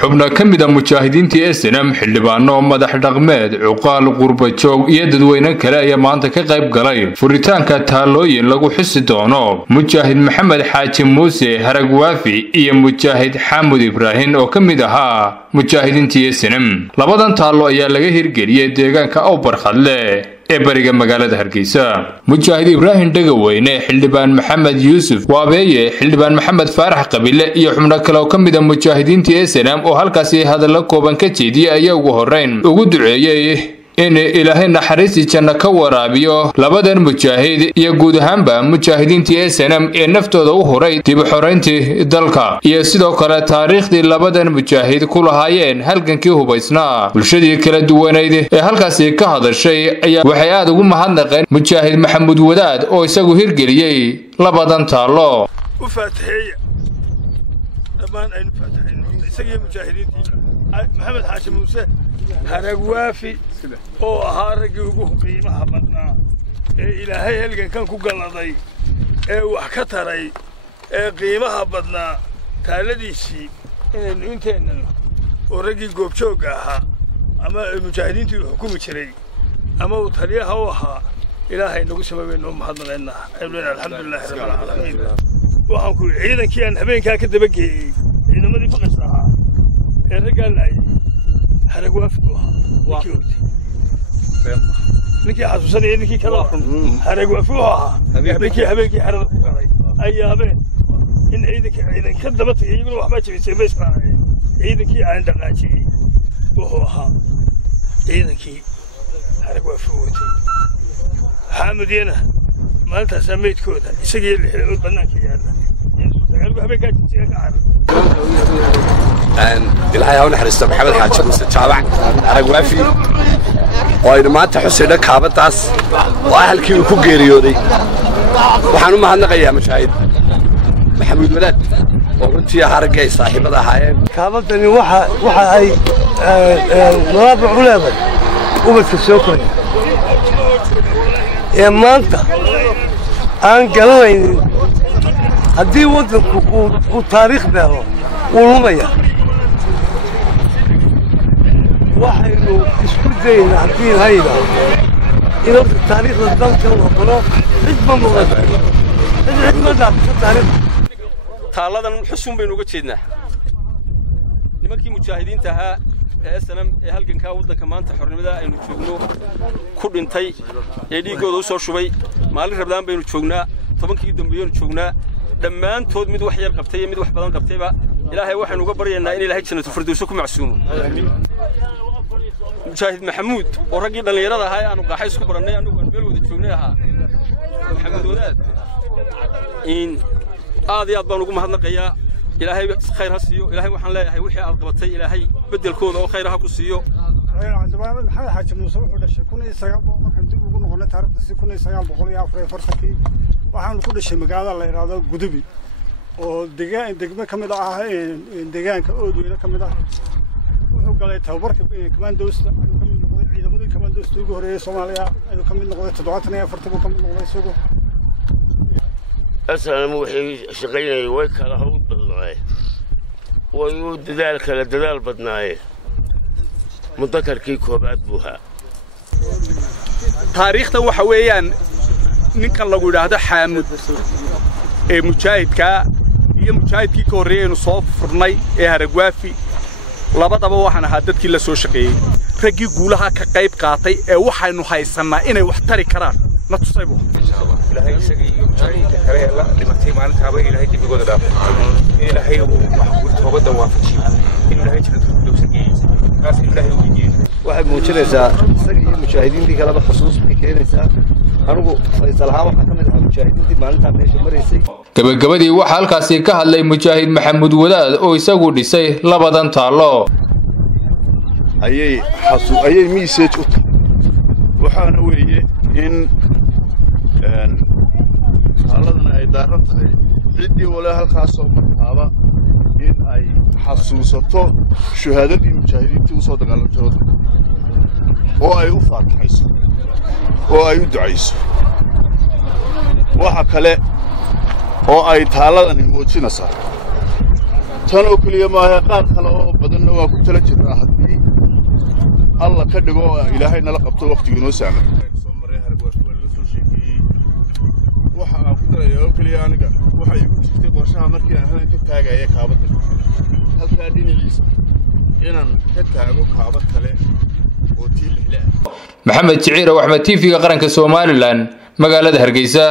xubno ka mid ah mujaahidiintii SNM xildhibaano madax dhaqameed cuqaal qurba joog iyo dadweyne kale ayaa maanta ka qayb galay furitaanka taalooyin lagu xisi doono mujaahid maxamed xaaji muuse haragwaafi iyo mujaahid xamud ibraahim oo ka mid ahaa mujaahidiintii SNM labadan taalo ayaa laga hirgeliyay deegaanka Awbarkhadle ee bariga magaalada Hargeysa mujaahid ibraahim dhagaweyne xildhibaan maxamed yuusuf waabeeye xildhibaan maxamed faarax qabile iyo xubno kale oo ka mid ah mujaahidiintii SNM oo halkaas hadallo kooban ka jeediyay ayaa ugu horeyn ugu duceeyay in ilaahay naxariis janno ka waraabiyo labadan mujaahid iyo guud ahaanba mujaahidiintii SNM ee naftooda u horay dib u xoreyntii dalka iyo sidoo kale taariikhdii labadan mujaahid ku lahaayeen halgankii hubaysnaa bulshadii kala duwaneyd ee halkaas ka hadashay ayaa waxay aad ugu mahadnaqeen mujaahid maxamuud wadaad oo isagu hirgeliyay labadan taalo u faataxeeya dhammaan aynu faataxayno isagii mujaahidiintii maxamed xaaji muuse haragwaafi oo ahaa raggii ugu qiimaha badnaa ee ilaahay halgankan ku galaday ee wax ka taray ee qiimaha badnaa taaladiisii inaynu inteenna oo raggii goobjoogga ahaa ama mujaahidiintii uu xukumi jiray ama uu taliyaha u ahaa ilaahay nagu sameeyay mahadnaqaynaa aynu alxamdulilaahi rabbil caalamiin waxaan ku ciidankii aan habeenkaa ka dabageeyay ciidamadii faqas ahaa ee raggaa laayay haragwaafi waa ninkii xasuusanaya ninkii kala haragwaafi ahaa ninkii habeenkii xarada ku galay ay yaabeen in ciidan ka daba tagay iyaguna waxba jabisay ma israaceen ciidankii aan dhaqaajiyey wuxuu ahaa ciidankii haragwaafi watay xaamudiyana maalintaas meydkooda isagii lixdood bannaanka yaalla dagaalku habeenkaa jinsiga ka carar ilaahay ha u naxariisto maxamed xaaji muuse jaabac haragwaafi oo aynu maanta xusayna kaabadaas oo ahalkii uu ku geeriyooday waxaan u mahadnaqayaa mujaahid maxamuud wadaad oo runtii ahaa raggii ay saaxiibada ahaayeen kaabadani waxa ay munaafic u leedahay ubadka soo koray ee maanta aan garanaynin haddii waddanku uu taariikh beelo wuu lumaya waxaynu isku dayna haddii la yidhaahdo inuu taariikhda dalka noqono cid ma muuqato cid ma dhaafto taariikhda taaladan xusun baynu uga jeednaa nimankii mujaahidiinta ahaa ee SNM ee halgankaa waddanka maanta xornimada aynu joogno ku dhintay ee dhiigooda u soo shubay maalin rabdaan baynu joognaa 10kii dambeeyaynu joognaa dhammaantood mid wax yar qabtay iyo mid wax badan qabtayba ilaahay waxaynu uga baryaynaa in ilaahay jannatu firdawso ku macsuumo mujaahid maxamuud oo raggii dhalinyarada ahaa aanu qaaxay isku barannay anagu aan meel wada joognay ahaa maxamuud wadaad in aad iyo aad baan ugu mahadnaqayaa ilaahay khayr ha siiyo ilaahay waxaan leeyahay wixii aad qabatay ilaahay bedelkooda oo khayr ha ku siiyo maxamed xaaji muuse wuxuu dhashay 1900 markaan dib ugu noqonay taariikhdiisii 1944 waxaanu ku dhashay magaalada la yiraahdo Gudubi oo degmo ka mid ah deegaanka Oodweyne ka mid ah wuxuu galay tababarka commandosta ayuu ka mid noqday ciidamadii commandosta ugu horeeyay Soomaaliya ayuu ka mid noqday 74 buu ka mid noqday isagu SNM wixii shaqaynayay way kala hawl badnaayeen way u dadaal badnaayeen mudakarkii koobaad buu ahaa taariikhda waxa weeyaan ninkan lagu yiraahdo xaamud ee mujaahidka iyo mujaahidkii ka horeeyaynu soo furnay ee haragwaafi labadaba waxaan ahaa dadkii la soo shaqeeyay raggii guulaha ka qayb qaatay ee waxaynu haysanaa inay wax tari karaan na tusaybo ilaahay isagii iyo mujaahidka kale la dhimatay maalintaaba ilaahay dibigooda dhaaf ilaahay wax toobada waafajiyo in ilaahay jannada firdawsa geeyo kaas ilaahay weydiiyay waxay muujinaysaa isagii iyo mujaahidiintii kaleba xusuus bay keenaysaa anigu faysalaha waxa ka mid ah mujaahidiintii maalinta meesha maraysay gabagabadii waxa halkaas ka hadlay mujaahid maxamuud wadaad oo isagu dhisay labadan taalo ayay message u tahay waxaana weeye in taaladan ay daaran tahay ciddii wala halkaas oo markaaba in ay xasuusato shuhaadadii mujaahidiintii u soo dagaalamtay oo ay u faataxayso oo ay u ducayso waxa kale oo ay taaladani muujinaysaa tan oo keliya maaha qaar kale oo badanna waa ku tala jirnaa haddii alla ka dhigo ilaahay nala qabto waqtiga inoo saamay soo maray Hargeysa waa laga soo sheekeeyey waxa aan ku daray oo keliya aniga waxa igu jirtay qorshaha markii aan halkan ka taagay kaabada halka dhinaciisa inaan ka taago kaabad kale oo tii lixle Maxamed Jiciir oo Axmed TV-ga qaranka Soomaaliland magaalada Hargeysa.